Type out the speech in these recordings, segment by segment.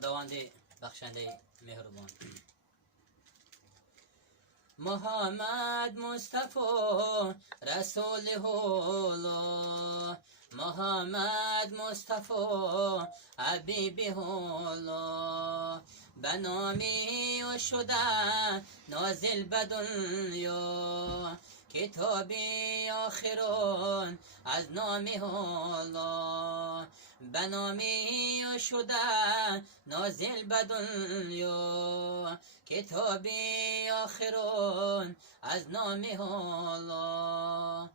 خداوند بخشنده مهربان. محمد مصطفی رسول الله، محمد مصطفی حبیب الله، به نامی و شده نازل به دنیا، کتابی آخران از نام الله، به نامی و شده نازل به دنیا، کتابی آخران از نام الله.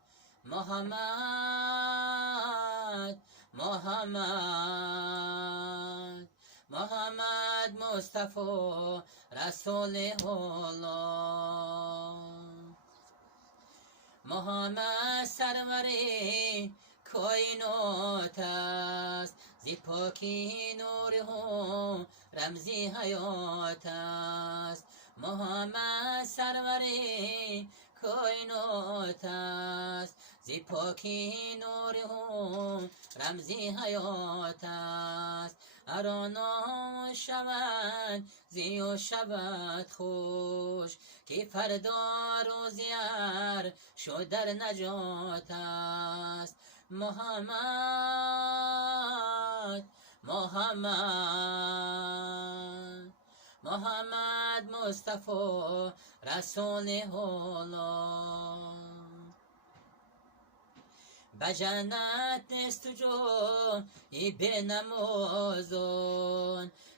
محمد محمد محمد مصطفی رسول الله، محمد سرور کائنات است، زی پاکی نور او رمزی حیات است. محمد سرور کائنات است، زی پاکی نور او رمزی حیات است. ارانا شود زی و شود خوش، که فردا روزیار شد در نجات است. محمد محمد محمد مصطفی رسول الله، به جنت است جایی به نمازان،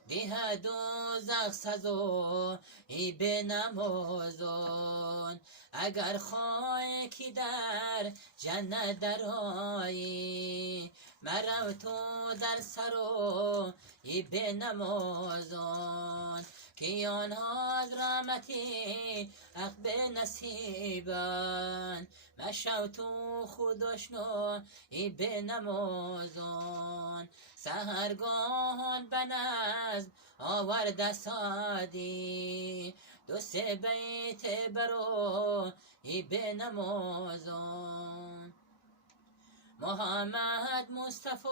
ده دوزخ سزایی به نمازان. اگر خواهی که در جنت درآیی، مرو تو در سرایی به نمازان، که آنها از رحمتی حق به نصیبند. مشو تو خود آشنایی به نمازان، سحرگاهان به نظم آورده سادی، دو سه بیت برایی به نمازان. محمد مصطفی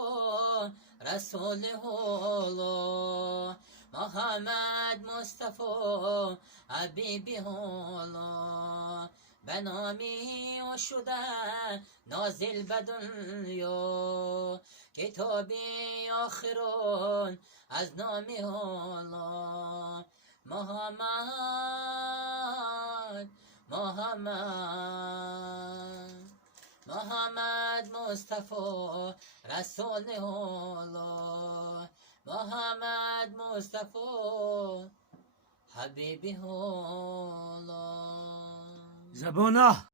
رسول الله، محمد مصطفی حبیب الله، به نامی و شده نازل به دنیا، کتابی آخران از نام الله. محمد محمد محمد مصطفی رسول الله، محمد مصطفی حبیب الله. زبانه